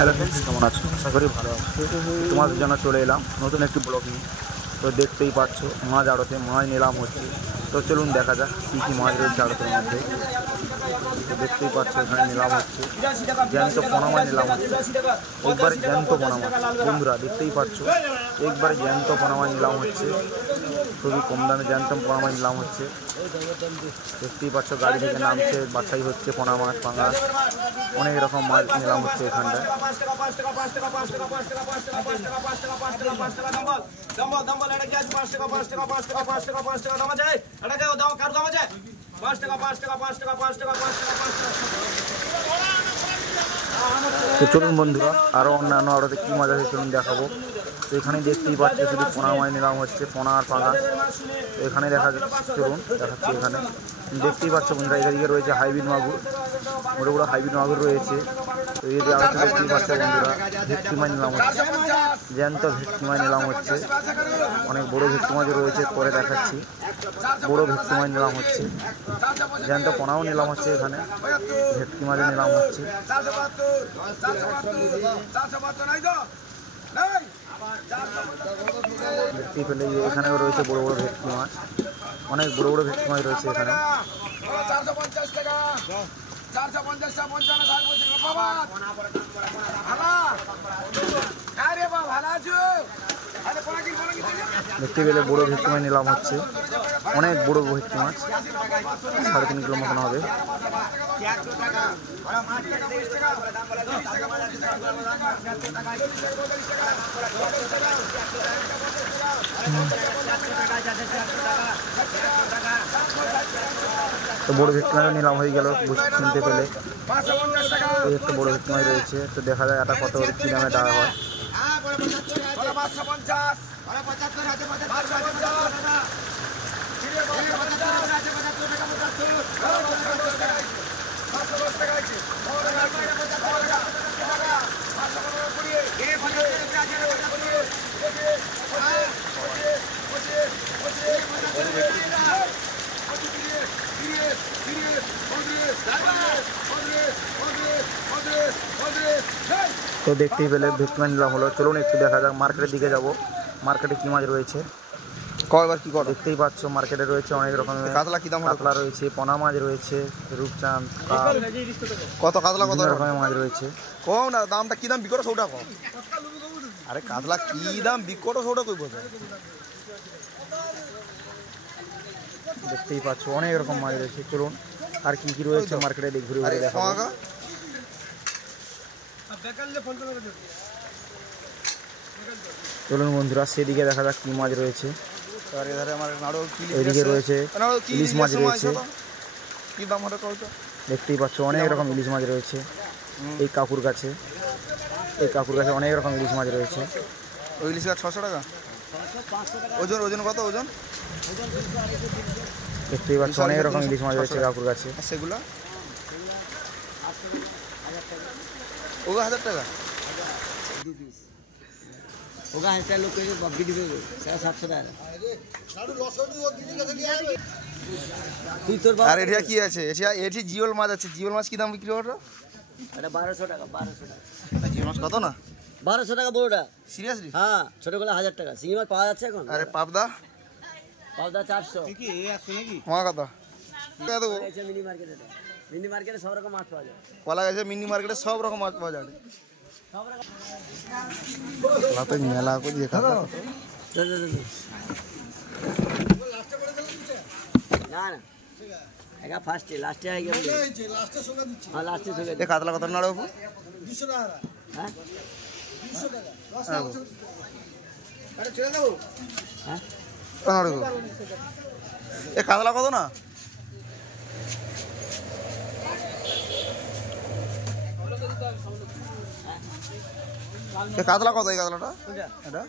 Hello friends, কেমন আছো? আশা করি ভালো আছো। তোমাদের জন্য চলে এলাম নতুন একটি ব্লগ নিয়ে। তো দেখতেই পাচ্ছ মাছ আড়তে মাছ নিলাম হচ্ছে। তো চলুন দেখা যাক কী কী মাছ রয়েছে আড়তের মধ্যে। তো দেখতেই পাচ্ছ এখানে নিলাম হচ্ছে জ্যান্ত পোনা মাছ নিলাম হচ্ছে। একবারে জ্যান্ত পোনা মাছ বন্ধুরা দেখতেই পাচ্ছ, একবারে জ্যান্ত পোনা মাছ নিলাম হচ্ছে। খুবই কম দামে জ্যান্ত পোনা মাছ নিলাম হচ্ছে। দেখতেই পাচ্ছ গাড়ি থেকে নামছে, বাছাই হচ্ছে পোনা মাছ, পাঙ্গাস, অনেক রকম মাছ নিলাম হচ্ছে এখানটায়। তো চলুন বন্ধুরা, আরও অন্যান্য আড়তে কী মাছ আছে চলুন দেখাবো। তো এখানে দেখতেই পাচ্ছি শুধু পোনা মাছ নিলাম হচ্ছে, পোনা আর পাঙ্গাস। তো এখানে দেখা যাচ্ছে, চলুন দেখাচ্ছি। এখানে দেখতেই পাচ্ছ বন্ধুরা, এদিকে রয়েছে হাইব্রিড মাগুর, বড়ো বড়ো হাইব্রিড মাগুর রয়েছে। তো এই যে আড়তে দেখতেই পাচ্ছ বন্ধুরা, ভেটকি মাছ নিলাম হচ্ছে, জ্যান্ত ভেটকি মাছ নিলাম হচ্ছে। অনেক বড়ো ভেটকি মাছও রয়েছে, পরে দেখাচ্ছি। বড়ো ভেটকি মাছ নিলাম হচ্ছে, জ্যান্ত পোনাও নিলাম হচ্ছে, এখানে ভেটকি মাছও নিলাম হচ্ছে। দেখতেই পেলে এখানেও রয়েছে বড়ো বড়ো ভেটকি মাছ, অনেক বড়ো বড়ো ভেটকি মাছ রয়েছে এখানে। দেখতে পেলে বড়ো ভেটকি মাছ নিলাম হচ্ছে, অনেক বড়ো ভেটকি মাছ, 3.5 কিলো মতন হবে। তো বড়ো ভেটকি মাছও নিলাম হয়ে গেল শুনতে পেলে। এই একটা বড়ো ভেটকি মাছ রয়েছে। তো দেখা যায় এটা কত কী দামে দেওয়া হয়। তো দেখতেই পেলে ভেটকি মাছ নিলাম হলো। চলুন একটু দেখা যাক মার্কেটের দিকে যাব, মার্কেটে কী মাছ রয়েছে। কয়বার কি করো? দেখতেই পাচ্ছ মার্কেটে রয়েছে অনেক রকমের কাতলা, কি দাম? কাতলা রয়েছে, পোনা মাছ রয়েছে, রূপচাঁদ, কত কাতলা, কত রকমের মাছ রয়েছে। কম না, দামটা কি দাম বিকট সৌটা কম। আরে কাতলা কি দাম বিকট সৌটা কই বোঝা। দেখতেই পাচ্ছ অনেক রকম মাছ রয়েছে। চলুন আর কি কি রয়েছে মার্কেটে ঘুরে ঘুরে দেখাবো। চলুন বন্ধুরা, সেদিকে দেখা যাক কি মাছ রয়েছে। এদিকে রয়েছে ইলিশ মাছ রয়েছে। কি দাম হবে কত? দেখতেই পাচ্ছ অনেক রকম ইলিশ মাছ রয়েছে এই কাকুর কাছে। এই কাকুর কাছে অনেক রকম ইলিশ মাছ রয়েছে। ওই ইলিশ 600 টাকা ওজন। ওজন কত ওজন? দেখতেই পাচ্ছ অনেক রকম ইলিশ মাছ রয়েছে কাকুর কাছে। সেগুলো ওগা 1000 টাকা। ওগা 1000 লোক করে বাকি দিবে 750 টাকা। তুই তোর আর এটা কি আছে? এটি জিওল মাছ আছে। জিওল মাছ কি দাম বিক্রি করো? এটা 1200 টাকা। 1200 টাকা জিওল মাছ কত না? 1200 টাকা বড়টা। সিরিয়াসলি? হ্যাঁ, ছোটগুলো 1000 টাকা। শিঙি মাছ পাওয়া যাচ্ছে এখন? আরে পাবদা? পাবদা 400। কি এই আছে নাকি? মা কত? কত দেবো? এটা মিনি মার্কেটে। মিনি মার্কেটে সব রকম মাছ পাওয়া যায়। কলা গেছে মিনি মার্কেটে সব রকম মাছ পাওয়া যায়। সব রকম লাতে মেলা কো দিয়ে খাতা। না না, একা ফার্স্টে লাস্টে আই গেল। লাস্টে সোগা দিচ্ছি। হ্যাঁ, লাস্টে সোগা। এ কাতলা কত নাড়ো? 200 টাকা। হ্যাঁ 200 টাকা। আরে ছেড়ে দাও। হ্যাঁ নাড়ো। এ কাতলা কত না? এ কাতলা কত? এই কাতলাটা এটা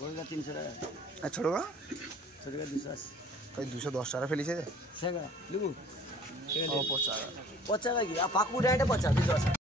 বলটা 300 টাকা। আর ছোটগা? ছোটগা 280। কই 210 টাকা ফেলিছে। সেগা লিবু। ও 50 টাকা। 50 টাকা কি? আর পাকু ডাইটা 50 210।